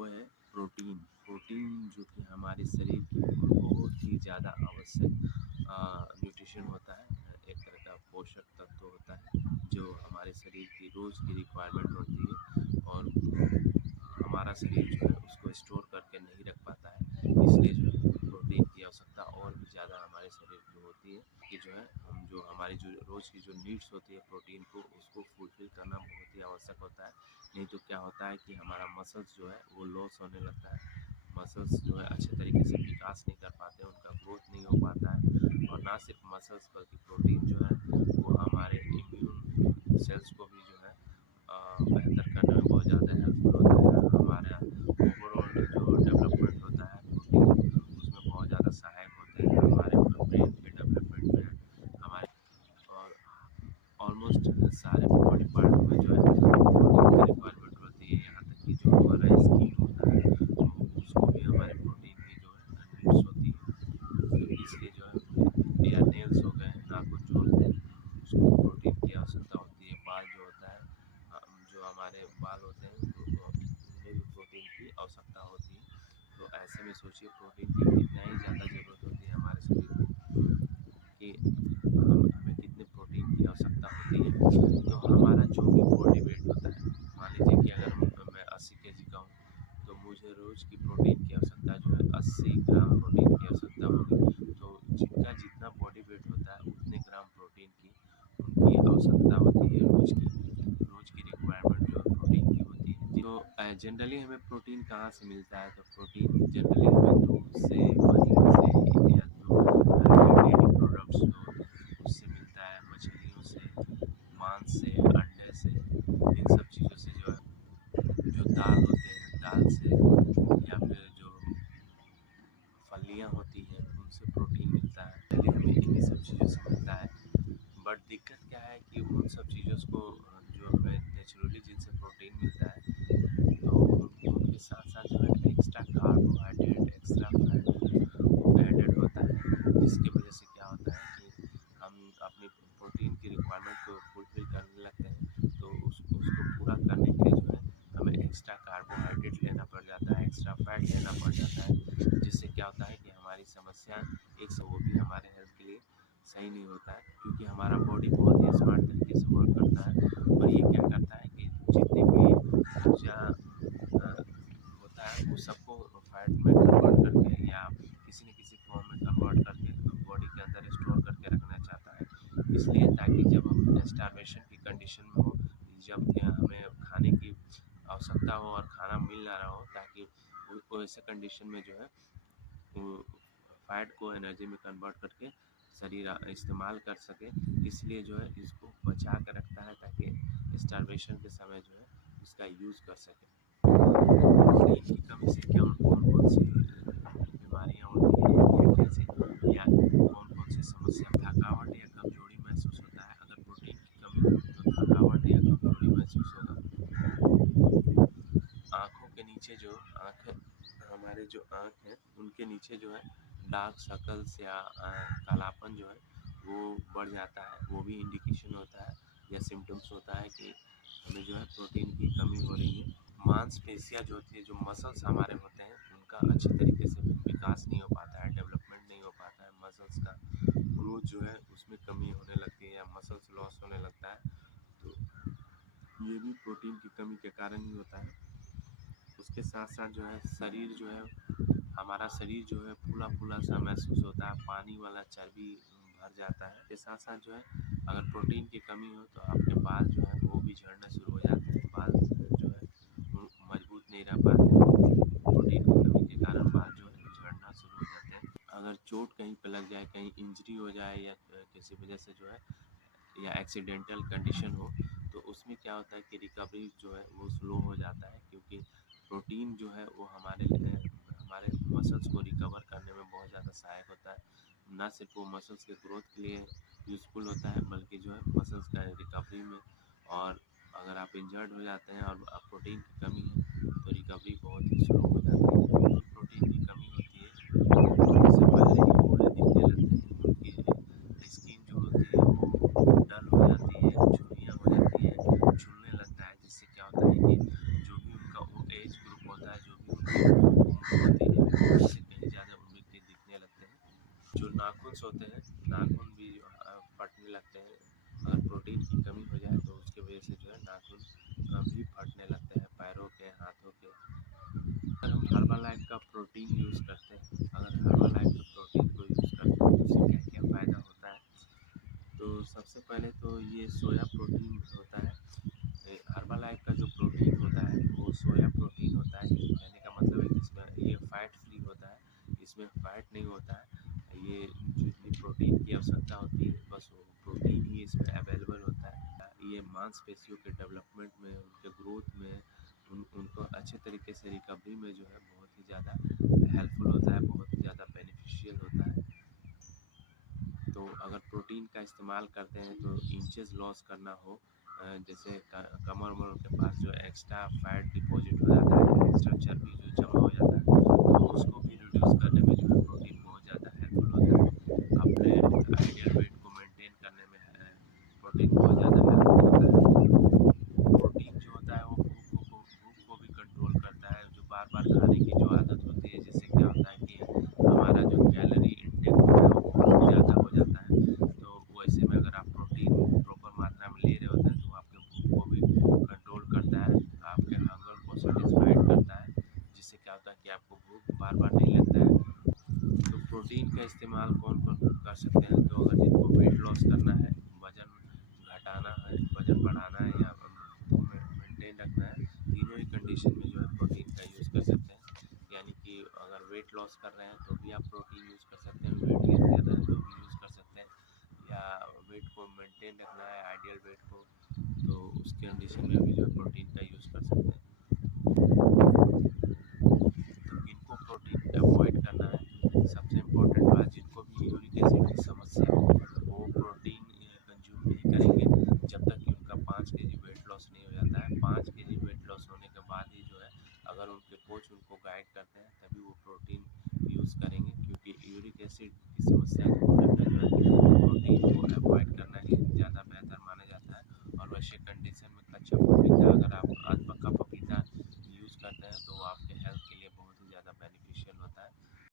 वो है protein. Protein जो कि हमारे शरीर की बहुत ही ज़्यादा आवश्यक न्यूट्रिशन होता है, एक तरह का पोषक तत्व होता है जो हमारे शरीर की रोज़ की रिक्वायरमेंट होती है और हमारा शरीर जो है उसको स्टोर करके नहीं रख पाता है। इसलिए जो है प्रोटीन की आवश्यकता और भी ज़्यादा हमारे शरीर को होती है कि जो है हम जो हमारी जो रोज़ की जो नीड्स होती है प्रोटीन को उसको फुलफ़िल करना बहुत ही आवश्यक होता है। नहीं तो क्या होता है कि हमारा मसल्स जो है वो लॉस होने लगता है। मसल्स जो है अच्छे तरीके से विकास नहीं कर पाते, उनका ग्रोथ नहीं हो पाता है। और ना सिर्फ मसल्स बल्कि प्रोटीन जो है वो हमारे इम्यून सेल्स को भी जो है बेहतर करने में बहुत ज़्यादा हेल्पफुल होता है। हमारा ओवरऑल जो डेवलपमेंट होता है प्रोटीन उसमें बहुत ज़्यादा सहायक होते हैं हमारे ब्रेन के डेवलपमेंट में, हमारे और ऑलमोस्ट सारे बॉडी पार्ट में जो है प्रोटीन की रिक्वायरमेंट होती है। यहाँ तक कि जो हमारा स्किन होता है तो उसको भी हमारे प्रोटीन की जो है नीड्स होती है। इसलिए जो है या नेल्स हो गए, नाखून जो होते हैं उसको प्रोटीन की आवश्यकता होती है। बाल जो होता है जो हमारे बाल होते हैं उनमें भी प्रोटीन की आवश्यकता होती है। तो ऐसे में सोचिए प्रोटीन की कितना ही ज़्यादा ज़रूरत होती है हमारे शरीर को कि हमें कितने प्रोटीन की आवश्यकता होती है। तो हमारा जो भी बॉडी वेट होता है, मान लीजिए कि अगर मैं 80 केजी का हूँ तो मुझे रोज़ की प्रोटीन की आवश्यकता जो है 80 ग्राम प्रोटीन की आवश्यकता होगी। तो जिनका जितना बॉडी वेट होता है उतने ग्राम प्रोटीन की उनकी आवश्यकता होती है रोज़ की रिक्वायरमेंट जो प्रोटीन की होती है। तो जनरली हमें प्रोटीन कहाँ से मिलता है? तो प्रोटीन जनरली हमें दूध से, पनीर से या जो डेयरी प्रोडक्ट्स जो होते हैं उससे मिलता है, मछलियों से, मांस से, अंडे से, इन सब चीज़ों से जो है जो दाल होते हैं दाल से या फिर जो फलियाँ होती हैं उनसे प्रोटीन मिलता है। पहले हमें इन्हीं सब चीज़ों से मिलता है। बट दिक्कत क्या है कि उन सब चीज़ों को जो हमें नेचुरली जिनसे प्रोटीन मिलता है तो उनके साथ साथ जो है extra carbohydrate, extra fat added होता है, जिसकी वजह से क्या होता है कि हम अपनी प्रोटीन की रिक्वायरमेंट को फुलफिल करने लगते हैं। तो उसको पूरा करने के लिए जो है हमें एक्स्ट्रा कार्बोहाइड्रेट लेना पड़ जाता है, एक्स्ट्रा फैट लेना पड़ जाता है, जिससे क्या होता है कि हमारी समस्या एक से वो भी हमारे हेल्थ के लिए सही नहीं होता है, क्योंकि हमारा बॉडी बहुत ही स्मार्ट तरीके से वर्क करता है। और ये क्या करता है कि जितनी भी ऊर्जा होता है वो सबको फैट में कन्वर्ट करके या किसी न किसी फॉर्म में कन्वर्ट करके बॉडी के अंदर स्टोर करके रखना चाहता है। इसलिए ताकि जब हम स्टार्वेशन की कंडीशन में हो, जब हमें खाने की आवश्यकता हो और खाना मिल ना रहा हो, ताकि वैसे कंडीशन में जो है फैट को एनर्जी में कन्वर्ट करके शरीर इस्तेमाल कर सके। इसलिए जो है इसको बचा कर रखता है ताकि स्टार्वेशन के समय जो है इसका यूज़ कर सके। प्रोटीन की कमी से क्या कौन-कौन सी बीमारियाँ होती हैं या कैसे या कौन-कौन सी समस्या, थकावट या कमज़ोरी महसूस होता है। अगर प्रोटीन की कमी हो तो थकावट या कमज़ोरी महसूस होगा। आँखों के नीचे जो आँख है, हमारे जो आँख है उनके नीचे जो है डार्क सर्कल्स या कालापन जो है वो बढ़ जाता है, वो भी इंडिकेशन होता है या सिम्टम्स होता है कि हमें जो है प्रोटीन की कमी हो रही है। मांसपेशियाँ जो होती है, जो मसल्स हमारे होते हैं उनका अच्छे तरीके से विकास नहीं हो पाता है, डेवलपमेंट नहीं हो पाता है। मसल्स का ग्रोथ जो है उसमें कमी होने लगती है या मसल्स लॉस होने लगता है। तो ये भी प्रोटीन की कमी के कारण ही होता है। उसके साथ साथ जो है शरीर जो है, हमारा शरीर जो है फूला-फूला सा महसूस होता है, पानी वाला चर्बी भर जाता है। इसके साथ-साथ जो है अगर प्रोटीन की कमी हो तो आपके बाल जो है वो भी झड़ना शुरू हो जाते हैं। बाल जो है वो मजबूत नहीं रह पाते हैं। प्रोटीन की कमी के कारण बाल जो है झड़ना शुरू हो जाते हैं। अगर चोट कहीं पे लग जाए, कहीं इंजरी हो जाए या किसी वजह से जो है या एक्सीडेंटल कंडीशन हो तो उसमें क्या होता है कि रिकवरी जो है वो स्लो हो जाता है, क्योंकि प्रोटीन जो है वो हमारे मसल्स को रिकवर करने में बहुत ज़्यादा सहायक होता है। ना सिर्फ वो मसल्स के ग्रोथ के लिए यूज़फुल होता है बल्कि जो है मसल्स का रिकवरी में, और अगर आप इंजर्ड हो जाते हैं और आप प्रोटीन की कमी है तो रिकवरी बहुत ही स्लो हो जाती है। जो प्रोटीन की कमी होती है उससे पहले ही बूढ़े दिखने लगते हैं, उनकी स्किन जो होती है वो डल हो जाती है, झुर्रियाँ हो जाती है, झुलने लगता है, जिससे क्या होता है कि जो भी उनका वो एज ग्रुप होता है, जो भी नेल्स होते हैं, नाखून भी फटने लगते हैं। अगर प्रोटीन की कमी हो जाए तो उसकी वजह से जो है नाखून भी फटने लगते हैं, पैरों के, हाथों के। अगर हम हर्बलाइफ का प्रोटीन यूज़ करते हैं, अगर हर्बलाइफ के प्रोटीन को यूज़ करते हैं तो उससे क्या क्या फ़ायदा होता है। तो सबसे पहले तो ये सोया प्रोटीन होता है। हर्बलाइफ का जो प्रोटीन होता है वो सोया प्रोटीन होता है। कहने का मतलब है कि इसमें ये फैट फ्री होता है, इसमें फैट नहीं होता है। ये जितनी प्रोटीन की आवश्यकता होती है बस वो प्रोटीन ही इसमें अवेलेबल होता है। ये मांसपेशियों के डेवलपमेंट में, उनके ग्रोथ में, उनको अच्छे तरीके से रिकवरी में जो है बहुत ही ज़्यादा हेल्पफुल होता है, बहुत ही ज़्यादा बेनिफिशियल होता है। तो अगर प्रोटीन का इस्तेमाल करते हैं तो इंचेस लॉस करना हो, जैसे कमर उमर के पास जो एक्स्ट्रा फैट डिपॉजिट हो जाता है, एक्स्ट्रा चर्बी जो जमा हो जाता है, तो उसको भी रिड्यूस करने में जो है प्रोटीन बहुत ज़्यादा हेल्पफुल होता है। अपने आइडियल वेट को मेंटेन करने में प्रोटीन बहुत ज़्यादा हेल्पफुल होता है। प्रोटीन जो होता है वो भूख को भी कंट्रोल करता है। जो बार बार खाने की जो आदत होती है, जिससे क्या होता है कि हमारा जो कैलोरी इंटेक होता है वो बहुत ज़्यादा हो जाता है। तो वैसे में अगर आप प्रोटीन प्रॉपर मात्रा में ले रहे होते हैं तो वो आपके भूख को भी कंट्रोल करता है, आपके हंगर को सेटिस्फाइड करता है, जिससे क्या होता है कि आपको भूख बार बार नहीं लगता है। तो प्रोटीन का इस्तेमाल कौन कौन कर सकते हैं, तो अगर जिनको वेट लॉस करना है, वजन घटाना है, वजन बढ़ाना है या खुद को मेंटेन रखना है, तीनों ही कंडीशन में जो है प्रोटीन का यूज़ कर सकते हैं। यानी कि अगर वेट लॉस कर रहे हैं तो भी आप प्रोटीन यूज़ कर सकते हैं, वेट गेन कर रहे हैं तो भी यूज़ कर सकते हैं, या वेट को मेंटेन रखना है, आइडियल वेट को, तो उस कंडीशन में भी जो है प्रोटीन का यूज़ कर सकते हैं। तो किनको प्रोटीन अवॉइड करना है, सबसे इम्पोर्टेंट बात, जिनको भी यूरिक एसिड की समस्या हो वो प्रोटीन कंज्यूम नहीं करेंगे जब तक कि उनका 5 kg वेट लॉस नहीं हो जाता है। 5 kg वेट लॉस होने के बाद ही जो है, अगर उनके कोच उनको गाइड करते हैं तभी वो प्रोटीन यूज़ करेंगे, क्योंकि यूरिक एसिड की समस्या